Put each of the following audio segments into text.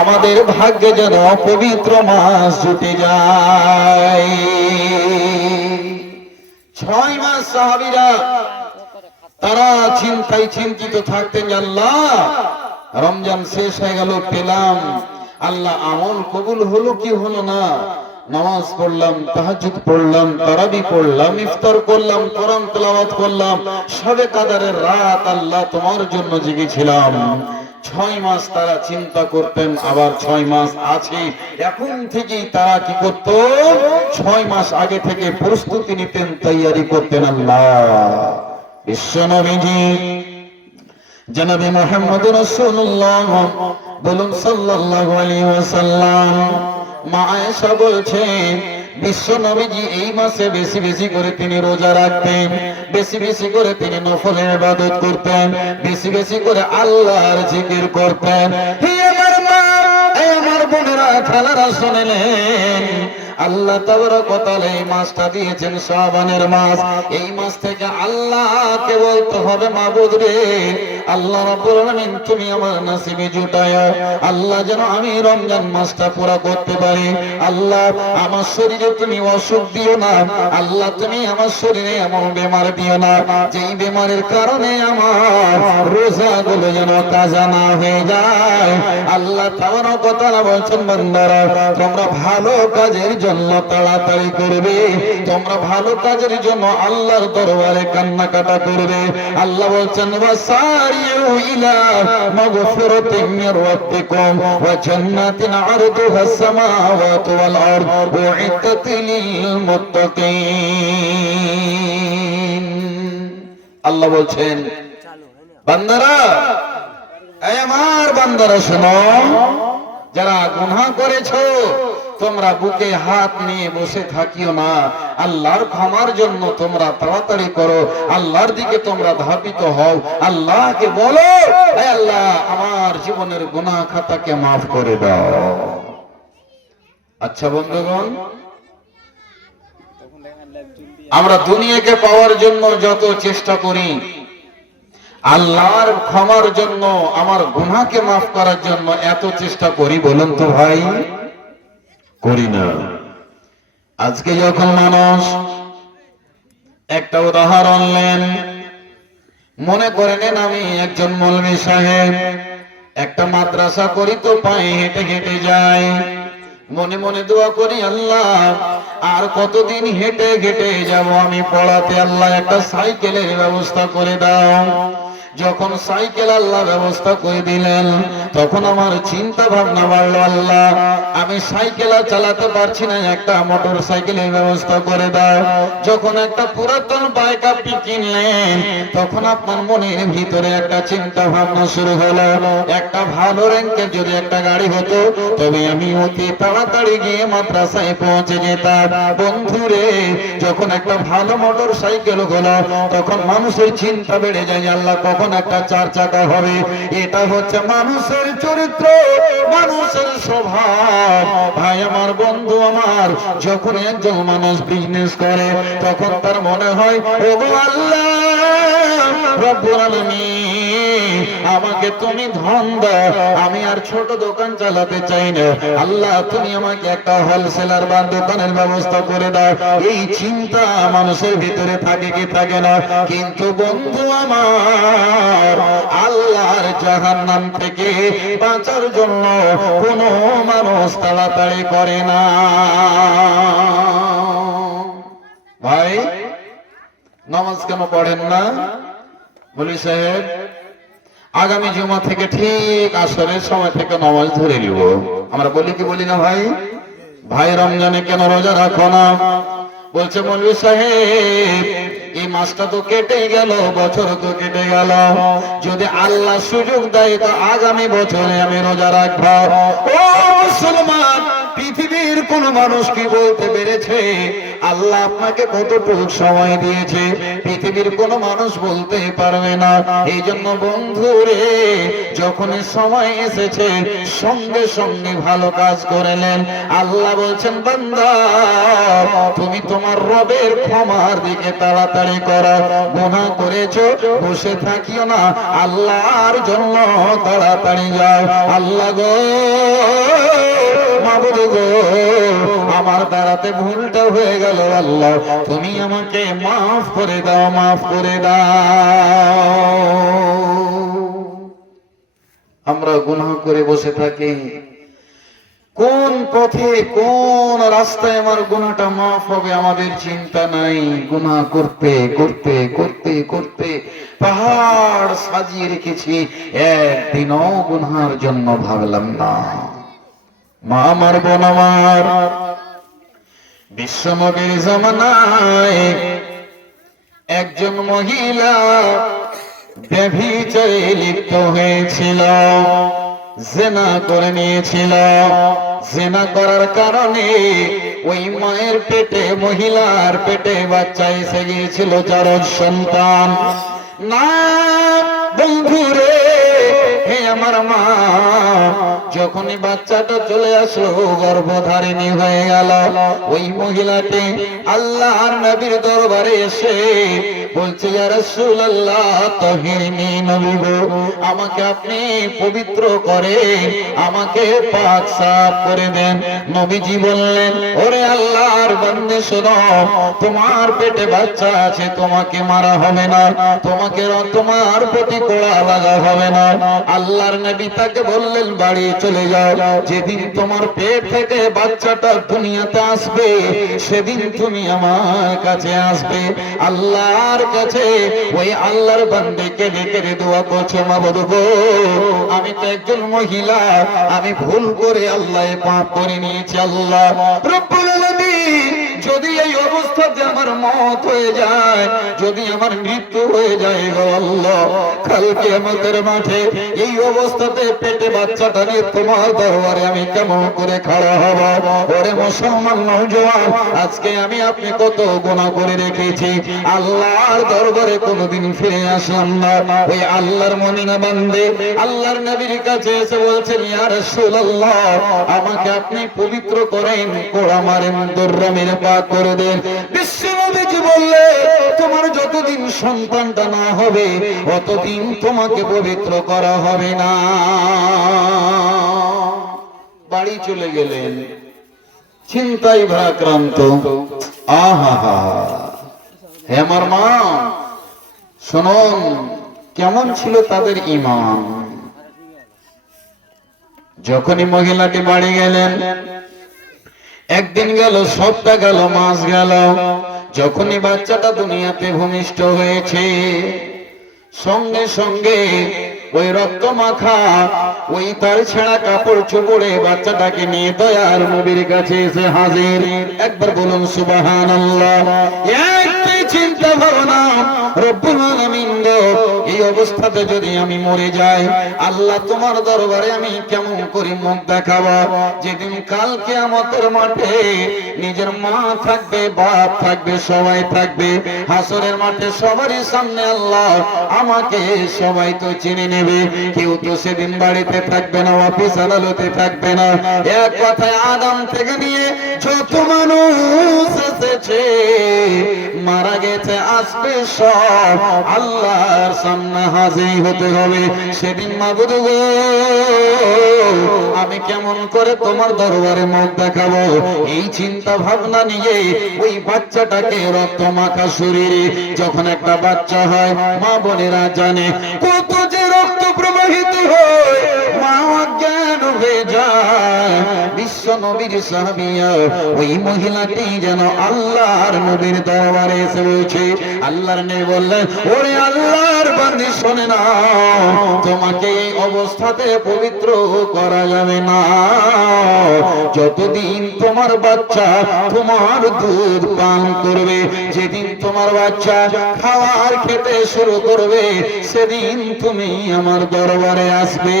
আমাদের ভাগ্যে যেন পবিত্র মাস জুটে যায়। 6 মাস সাহাবীরা তারা চিন্তিত থাকতেন, আল্লাহ রমজান শেষ হয়ে গেল, পেলাম, আল্লাহ আমল কবুল হলো কি হলো না, নামাজ পড়লাম, তাহাজ্জুদ পড়লাম, তারাবি পড়লাম, ইফতার করলাম, কোরআন তেলাওয়াত করলাম, শবে কদরের রাত আল্লাহ তোমার জন্য জেগেছিলাম। 6 মাস তারা চিন্তা করতেন, আবার 6 মাস আছে, এখন থেকেই তারা কি করত, 6 মাস আগে থেকে প্রস্তুতি নিতেন, তৈয়ারি করতেন। আল্লাহ বিশ্বনবীজি জনাবে মুহাম্মদ রাসূলুল্লাহ বলুন সাল্লাল্লাহু আলাইহি ওয়াসাল্লাম, মা আয়েশা বলছেন বিশ্বনবীজি এই মাসে বেশি বেশি করে তিনি রোজা রাখতেন, বেশি বেশি করে তিনি নফলের ইবাদত করতেন, বেশি বেশি করে আল্লাহর জিকির করতেন। হে আমার মা, হে আমার বোনেরা, খেলারা শুনলেন, আল্লাহ তাবারক ওয়া তাআলা এই মাসটা দিয়েছেন শাবানের মাস। এই মাস থেকে আল্লাহকে বলতে হবে, মাবুদ রে, আল্লাহ রাব্বুল আলামিন তুমি আমার নসিবে জুটায়ো, আল্লাহ যেন আমি রমজান মাসটা পুরো করতে পারি। আল্লাহ আমার শরীরে তুমি অসুখ দিও না, আল্লাহ তুমি আমার শরীরে এমন বেমার দিও না যেই বেমারের কারণে আমার রোজাগুলো যেন কাজা না হয়ে যায়। আল্লাহ তাবারক ওয়া তাআলা বলছেন, বান্দারা তোমরা ভালো কাজের জন্য তাড়াতাড়ি করবে, তোমরা ভালো কাজের জন্য আল্লাহর দরবারে কান্নাকাটা করবে। আল্লাহ বলছেন, ওয়াসারিউ ইলা মাগফিরাতিন মির রাব্বিকুম ওয়া জান্নাতিন আরদুহাস সামাওয়াতু ওয়াল আরদ উইদ্দাত লিল মুত্তাকিন। আল্লাহ বলছেন, বান্দারা, এই আমার বান্দারা শোনো, যারা গুনাহ করেছো তোমরা বুকে হাত নিয়ে বসে থাকিও না, আল্লাহর ক্ষমার জন্য তোমরা তাড়াতাড়ি করো, আল্লাহর দিকে তোমরা ধাবিত হও, আল্লাহকে বলো, হে আল্লাহ আমার জীবনের গুনাহ খাতাকে মাফ করে দাও। আচ্ছা বন্ধুগণ, আমরা দুনিয়াকে পাওয়ার জন্য যত চেষ্টা করি, আল্লাহর ক্ষমার জন্য, আমার গুনাহকে মাফ করার জন্য এত চেষ্টা করি, বলুন তো ভাই, করি না? আজকে যখন মানুষ, একটা উদাহরণ নেন, মনে করে নেন আমি একজন মৌলভী সাহেব, একটা মাদ্রাসা করি তো পায়ে হেঁটে হেঁটে যাই, মনে মনে দোয়া করি, আল্লাহ আর কতদিন হেঁটে হেঁটে যাব আমি পড়াতে, আল্লাহ একটা সাইকেলের ব্যবস্থা করে দাও। যখন সাইকেল আল্লাহ ব্যবস্থা করে দিলেন, তখন আমার চিন্তা ভাবনা বাড়লো, আল্লাহ আমি সাইকেল আর চালাতে পারছি না, একটা মোটর সাইকেলের ব্যবস্থা করে দাও। যখন একটা পুরাতন বাইক আপনি কিনলেন, তখন আপনার মনের ভিতরে একটা চিন্তা ভাবনা শুরু হলো, একটা ভালো র্যাঙ্কের যদি একটা গাড়ি হতো, তবে আমি অতি তাড়াতাড়ি গিয়ে মাদ্রাসায় পৌঁছে যেতাম। বন্ধুরে, যখন একটা ভালো মোটর সাইকেল হলো, তখন মানুষের চিন্তা বেড়ে যায়, আল্লাহ কখন একটা 4 চাকা হবে। এটা হচ্ছে মানুষের চরিত্র, মানুষের স্বভাব। ভাই আমার, বন্ধু আমার, যখন একজন মানুষ বিজনেস করে, তখন তার মনে হয়, ওগো আল্লাহ রব্বুল আলামিন, আমাকে তুমি ধন দাও, আমি আর ছোট দোকান চালাতে চাই না, আল্লাহ তুমি আমাকে একটা হোলসেলার বা দোকানের ব্যবস্থা করে দাও। এই চিন্তা মানুষের ভিতরে থাকে কি থাকে না? কিন্তু বন্ধু আমার, আল্লাহর জাহান্নাম থেকে বাঁচার জন্য কোনো মানুষ তাড়াতাড়ি করে না। ভাই, নামাজ কেন পড়েন না? বলি সাহেব, আগামী জুমা থেকে ঠিক আসরের সময় থেকে নামাজ ধরে নিব। আমরা বলি কি বলি না ভাই? ভাই রমজানে কেন রোজা রাখো না? বলছে মৌলভী সাহেব, এই মাসটা তো কেটে গেল, বছর তো কেটে গেল, যদি আল্লাহ সুযোগ দেয় তো আগামী বছরে আমি রোজা রাখবো। ও মুসলমান, পৃথিবীর পৃথিবীর কোন মানুষ কি বলতে পেরেছে আল্লাহ আপনাকে কতটুকু সময় দিয়েছে? পৃথিবীর কোন মানুষ বলতে পারবে না। এই জন্য বন্ধুরে, যখনই সময় এসেছে সঙ্গে সঙ্গে ভালো কাজ করলেন। আল্লাহ বলছেন, বান্দা তুমি তোমার রবের ক্ষমার দিকে তাড়াতাড়ি করো। গুনাহ করেছো, বসে থাকিও না, আল্লাহর জন্য তাড়াতাড়ি যাও। আল্লাহ গো, মাবুদ গো, আমার দ্বারাতে ভুলটা হয়ে গেল, আল্লাহ তুমি আমাকে মাফ করে দাও, মাফ করে দাও। আমরা গুনাহ করে বসে থাকি, কোন পথে কোন রাস্তায় আমার গুনাহটা মাফ হবে আমাদের চিন্তা নাই। গুনাহ করতে করতে করতে করতে পাহাড় সাজিয়ে রেখেছি, একদিনও গুনাহের জন্য ভাবলাম না। মা আমার, বোন আমার, বিশ্বনবীর জামানায় একজন মহিলা ব্যভিচারে লিপ্ত হয়েছিল, জিনা করে নিয়েছিল। জিনা করার কারণে ওই মায়ের পেটে, মহিলার পেটে বাচ্চা এসে গিয়েছিল, 4 সন্তান। না বন্ধুরে, হে আমার মা, যখনই বাচ্চাটা চলে আসলো, গর্ভধারিণী হয়ে গেল, ওই মহিলাটি আল্লাহর নবীর দরবারে এসে বলছে, ইয়া রাসূলুল্লাহ তাহিরনি, নবী গো, আমাকে আপনি পবিত্র করে, আমাকে পাক সাফ করে দেন। নবীজি বললেন, ওরে আল্লাহর বান্দে শোনো, তোমার পেটে বাচ্চা আছে, তোমাকে মারা হবে না, তোমাকে তোমার প্রতি কোড়া লাগা হবে না। আল্লাহর নবী তাকে বললেন, বাড়ি চলে যাও, যেদিন তোমার পেট থেকে বাচ্চাটা দুনিয়াতে আসবে সেদিন তুমি আমার কাছে আসবে। আল্লাহর কাছে ওই আল্লাহর বান্দাকে ডেকে দোয়া করছে, মাবুদ গো, আমি তো একজন মহিলা, আমি ভুল করে আল্লাহকে পাপ করে নিয়েছি। আল্লাহ রব্বুল আলামিন, যদি এই অবস্থাতে আমার মওত হয়ে যায়, যদি আমার মৃত্যু হয়ে যায় গো আল্লাহ, কাল কিয়ামতের মাঠে এই অবস্থাতে পেটে বাচ্চাটা নিয়ে তোমার দরবারে আমি কেমন করে খাড়া হব? ওরে মুসলমান নওজোয়ান, আজকে আমি আপনি কত গুনাহ করে রেখেছি, আল্লাহর দরবারে কোনোদিন ফিরে আসলাম না। ওই আল্লাহর মুমিনা বান্দে আল্লাহর নবীর কাছে এসে বলছেন, ইয়া রাসূলুল্লাহ, আমাকে আপনি পবিত্র করেন, কোড়া মারেন, দররা মেরে পাক করে দেন। বিশ্বনবীজি বললে, তোমার যতদিন সন্তানটা না হবে অতদিন তোমাকে পবিত্র করা হবে না। বাড়ি চলে গেলেন, চিন্তায় ভারাক্রান্ত। আহা হা, হে আমার মা, শুনুন কেমন ছিল তাদের ঈমান। যখনই মহিলাটি বাড়ি গেলেন, একদিন গেল, সপ্তাহ গেল, মাস গেল, যখনই বাচ্চাটা দুনিয়াতে ভূমিষ্ঠ হয়েছে, সঙ্গে সঙ্গে ওই রক্ত মাখা, ওই তার ছেঁড়া কাপড় চোপড়ে বাচ্চাটাকে নিয়ে দয়ার নবীর কাছে এসে হাজির। একবার বলুন সুবহানাল্লাহ। একটি চিন্তা ভাবনা, রব্বুল আলামিন গো, এই অবস্থাতে যদি আমি মরে যাই, আল্লাহ তোমার দরবারে আমি কেমন করে মুখ দেখাবো? যেদিন কাল কিয়ামতের মাঠে নিজের মা থাকবে, বাপ থাকবে, সবাই থাকবে, হাসরের মাঠে সবারই সামনে আল্লাহ আমাকে সবাই তো চিনে নেবে, কেউ তো সেদিন বাড়িতে থাকবে না, অফিস আদালতে থাকবে না। এক কথায় আদম থেকে নিয়ে যত মানুষ এসেছে, মারা গেছে, আসবে, সব আল্লাহর সামনে হাজির হতে হবে। সেদিন মাবুদ গো, আমি কেমন করে তোমার দরবারে মুখ দেখাবো? এই চিন্তা ভাবনা নিয়ে ওই বাচ্চাটাকে, রক্ত মাখা শরীরে যখন একটা বাচ্চা হয়, মা বোনেরা জানে কত যে রক্ত প্রবাহিত হয়, মা অজ্ঞান হয়ে যায়। বিশ্ব নবীর সাহাবিয়া ওই মহিলাটি যেন আল্লাহর নবীর দরবারে এসে বলছে, আল্লাহর নবী বললেন, ওরে আল্লাহর বান্দী শোনে না, তোমাকে এই অবস্থাতে পবিত্র করা যাবে না, যতদিন তোমার বাচ্চা তোমার দুধ পান করবে। যেদিন তোমার বাচ্চা খাবার খেতে শুরু করবে, সেদিন তুমি আমার দরবারে আসবে।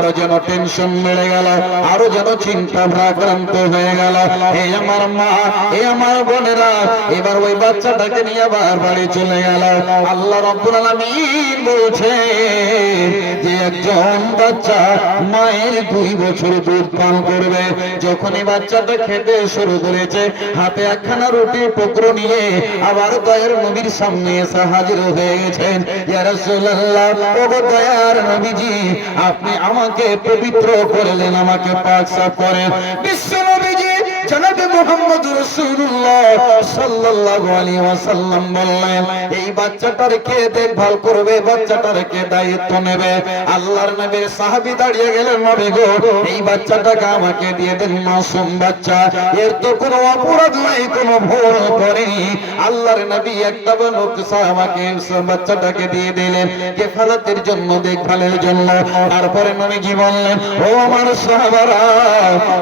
আরো যেন টেনশন বেড়ে গেল, আরো যেন চিন্তা ভারাক্রান্ত হয়ে গেল। এই আমার মা, এই আমার বোনেরা, এবার ওই বাচ্চাটাকে নিয়ে আবার বাড়ি চলে গেল। আল্লাহ রাব্বুল আলামিন বলছে যে একজন বাচ্চা মায়ের 2 বছর দুধ পান করবে, যখনই বাচ্চাটা খেতে শুরু করেছে, হাতে একখানা রুটি টুকরো নিয়ে আবার দয়ার নবীর সামনে এসে হাজির হয়ে গেছেন। ইয়া রাসূলুল্লাহ, ওগো দয়ার নবীজি, আপনি আমাকে পবিত্র করলেন, আমাকে পাক সাফ করেন। বিশ্ব নবীজি জনাবে মুহাম্মদ রাসূলুল্লাহ সাল্লাল্লাহু আলাইহি ওয়াসাল্লাম বললেন, এই বাচ্চাটার কে দেখভাল করবে, বাচ্চাটার কে দায়িত্ব নেবে? আল্লাহর নবীর সাহাবী দাঁড়িয়ে গেলেন, নবী গো, এই বাচ্চাটাকে আমাকে দিয়ে দেন, মাসুম বাচ্চা, এর তো কোনো অপরাধ নাই, কোনো ভুল করেনি। আল্লাহর নবী একটা বনকসা আমাকে বাচ্চাটাকে দিয়ে দিলেন কেফালাতের জন্য, দেখভালের জন্য। তারপরে নবীজি বললেন, ও আমার সাহাবারা,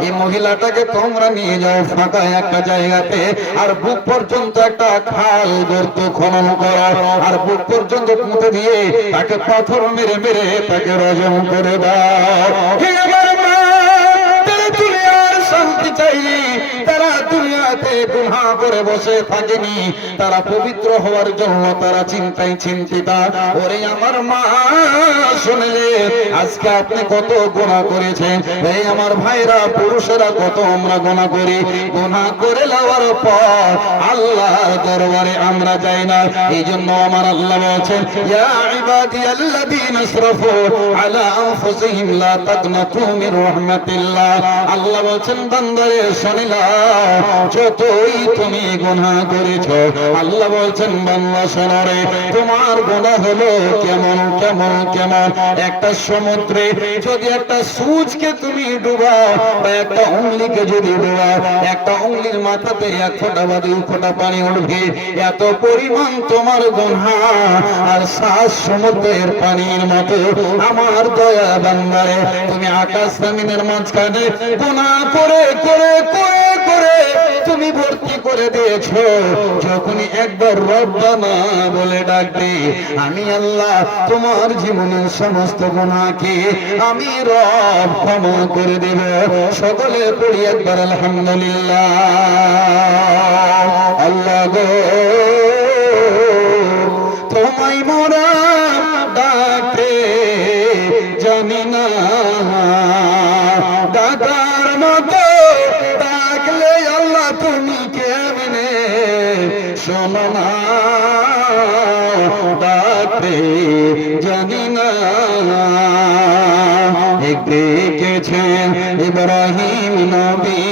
এই মহিলাটাকে তোমরা নিয়ে যাও ফাঁকা একটা জায়গাতে, আর বুক পর্যন্ত একটা খাল গর্ত খনন করো, আর বুক পর্যন্ত পুঁতে দিয়ে তাকে পাথর মেরে মেরে তাকে রজম করে দাও। হে আমার মা, তারা দুনিয়ার শান্তি চাইনি, তারা দুনিয়াতে গুনাহ করে বসে থাকেনি, তারা পবিত্র হওয়ার জন্য তারা চিন্তায় চিন্তিতা। ওরে আমার মা, শুনলে আজকে আপনি কত গুনাহ করেছেন। এই আমার ভাইরা, পুরুষেরা কত আমরা গুনাহ করি। গুনাহ করে যাওয়ার পর আল্লাহর দরবারে আমরা যাই না। এই জন্য আমার আল্লাহ বলেছেন, ইয়া ইবাদিয়াল্লাযীনা আসরাফু আলা আনফুসিহিম লা তাকনাতু মির রাহমাতিল্লাহ। আল্লাহ বলেন, বান্দারে শুনিলা, যতই তুমি গুনাহ করেছো, আল্লাহ বলেন বান্দা শোনো রে, তোমার গুনাহ হলো কেমন কেমন কেমন। একটা সমুদ্রে যদি একটা সূচকে তুমি ডুবাও, বা একটা উংলিকে যদি ডুবাও, একটা উংলির মাথাতে 1 ফোঁটা বা 2 ফোঁটা পানি উঠবে, এত পরিমাণ তোমার গুনাহ। আর 7 সমুদ্রের পানির মতো আমার দয়া বান্দারে, তুমি আকাশ জমিনের মাঝখানে গুনাহ করে করে করে করে তুমি ভর্তি করে দিয়েছো। যখনই একবার রব্বানা বলে ডাকবে, আমি আল্লাহ তোমার জীবনের সমস্ত গুনাহকে আমি রব ক্ষমা করে দেব। সকলে পড়ি একবার আলহামদুলিল্লাহ। আল্লাহ গো, তোমায় মোরা ডাকতে জানি না, ডাকার মতো ডাকলে আল্লাহ তুমি কেমনে শোনো না, ডাকতে জানি না। দেখেছেন ইব্রাহিম নবী